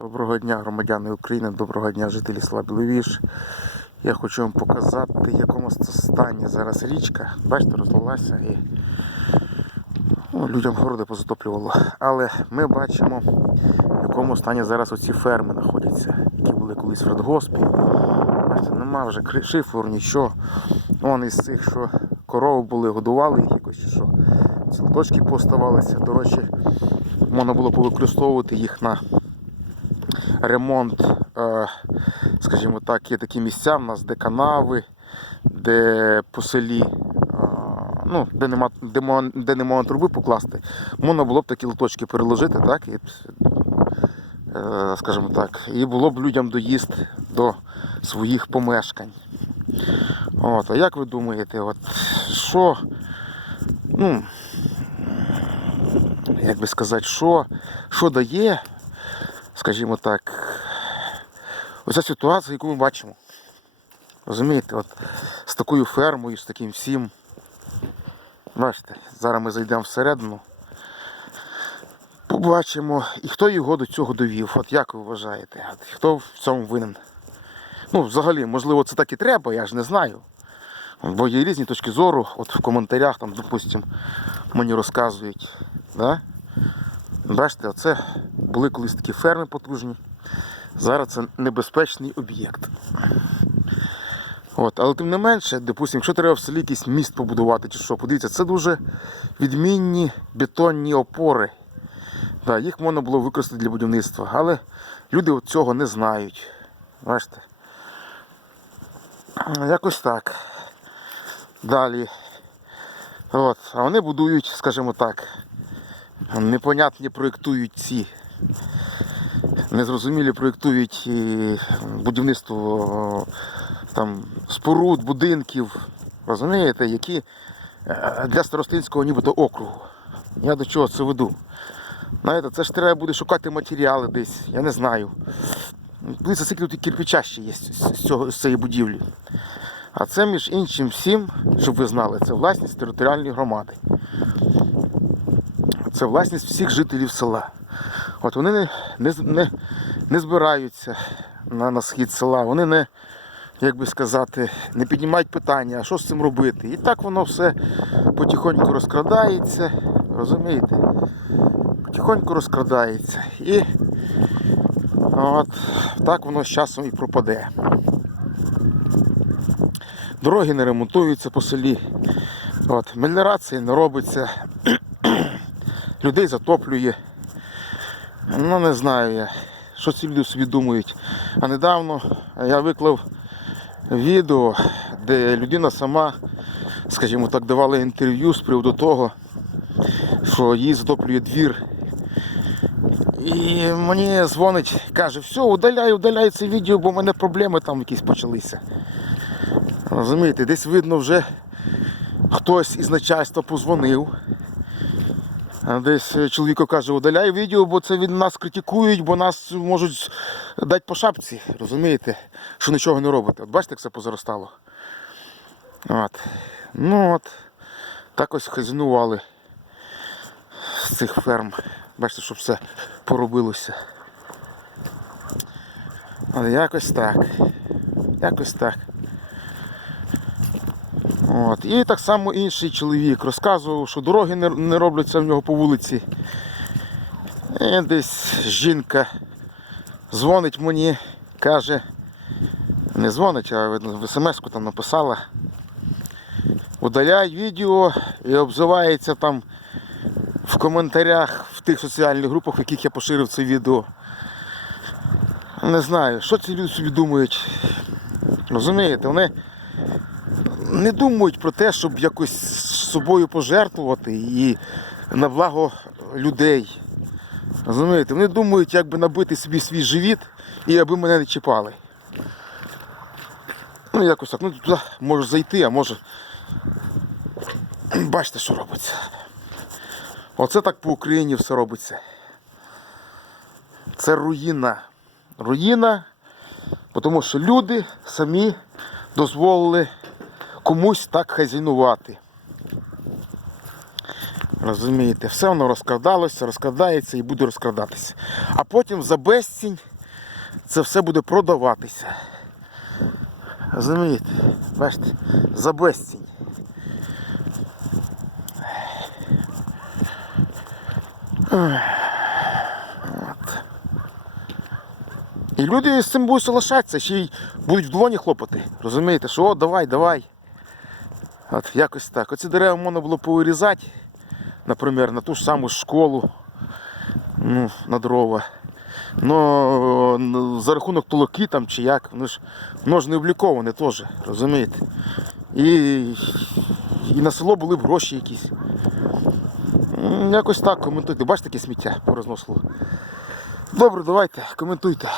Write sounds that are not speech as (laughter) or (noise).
Доброго дня, громадяни України, доброго дня, жителі села Біловіж. Я хочу вам показати, в якому стані зараз річка. Бачите, розлилася і ну, людям городи позатоплювало. Але ми бачимо, в якому стані зараз оці ферми знаходяться, які були колись в радгоспі. Бачите, нема вже шиферу, нічого. Вон із цих, що корови були, годували їх якось, що ці лоточки поставалися. До речі, можна було повикористовувати їх на ремонт, е, скажімо так, є такі місця в нас, де канави, де по селі, е, ну, де нема, де, де не можна труби покласти, можна було б такі лоточки переложити, так, і, е, скажімо так, і було б людям доїзд до своїх помешкань. От, а як ви думаєте, от, що, ну, як би сказати, що, що дає скажімо так, оця ситуація, яку ми бачимо. Розумієте, от з такою фермою, з таким всім. Бачите, зараз ми зайдемо всередину. Побачимо, і хто його до цього довів. От як ви вважаєте? От, хто в цьому винен? Ну, взагалі, можливо, це так і треба, я ж не знаю. Бо є різні точки зору, от в коментарях, там, допустим, мені розказують. Да? Бачите, оце були колись такі ферми потужні. Зараз це небезпечний об'єкт. От, але тим не менше, допустимо, якщо треба в селі якийсь міст побудувати чи що, подивіться, це дуже відмінні бетонні опори. Да, їх можна було використати для будівництва, але люди от цього не знають. Бачите? Якось так. Далі. От, а вони будують, скажімо так, непонятні проєктують ці. Незрозумілі проєктують будівництво там, споруд, будинків, розумієте, які е, для старостинського нібито округу. Я до чого це веду? Знаєте, це ж треба буде шукати матеріали десь, я не знаю. Дивіться, скільки тут і кирпича ще є з цього, з цієї будівлі. А це, між іншим всім, щоб ви знали, це власність територіальної громади це власність всіх жителів села. От вони не, не, не, не збираються на, на схід села, вони не, як би сказати, не піднімають питання, а що з цим робити. І так воно все потихоньку розкрадається, розумієте? Потихоньку розкрадається. І от, так воно з часом і пропаде. Дороги не ремонтуються по селі. От, меліорація не робиться (clears throat) людей затоплює. Ну не знаю я, що ці люди собі думають. А недавно я виклав відео, де людина сама, скажімо так, давала інтерв'ю з приводу того, що її затоплює двір. І мені дзвонить, каже, все, удаляй, удаляй це відео, бо в мене проблеми там якісь почалися. Розумієте, десь видно вже хтось із начальства позвонив. Десь е, чоловіко каже, удаляй відео, бо це від нас критикують, бо нас можуть дати по шапці, розумієте, що нічого не робите. От бачите, як все позаростало. От. Ну от, так ось хазінували з цих ферм. Бачите, щоб все поробилося. Але якось так. Якось так. От. І так само інший чоловік розказував, що дороги не, робляться в нього по вулиці. І десь жінка дзвонить мені, каже, не дзвонить, а в смс-ку там написала. Удаляй відео і обзивається там в коментарях в тих соціальних групах, в яких я поширив це відео. Не знаю, що ці люди собі думають. Розумієте, вони не думають про те, щоб якось собою пожертвувати і на благо людей. Розумієте, вони думають, як би набити собі свій живіт і аби мене не чіпали. Ну, якось так, ну туди може зайти, а може. Бачите, що робиться. Оце так по Україні все робиться. Це руїна. Руїна, тому що люди самі дозволили комусь так хазяйнувати. Розумієте, все воно розкрадалося, розкрадається і буде розкрадатися. А потім за безцінь це все буде продаватися. Розумієте? Бачите, за безцінь. От. І люди з цим будуть соглашатися, ще й будуть в долоні хлопати. Розумієте, що о, давай, давай. От якось так. Оці дерева можна було повирізати, наприклад, на ту ж саму школу, ну, на дрова. Но за рахунок толоки там чи як, воно ж, воно не обліковане теж, розумієте? І, і на село були б гроші якісь. Якось так коментуйте. Бачите, таке сміття порозносило. Добре, давайте, коментуйте.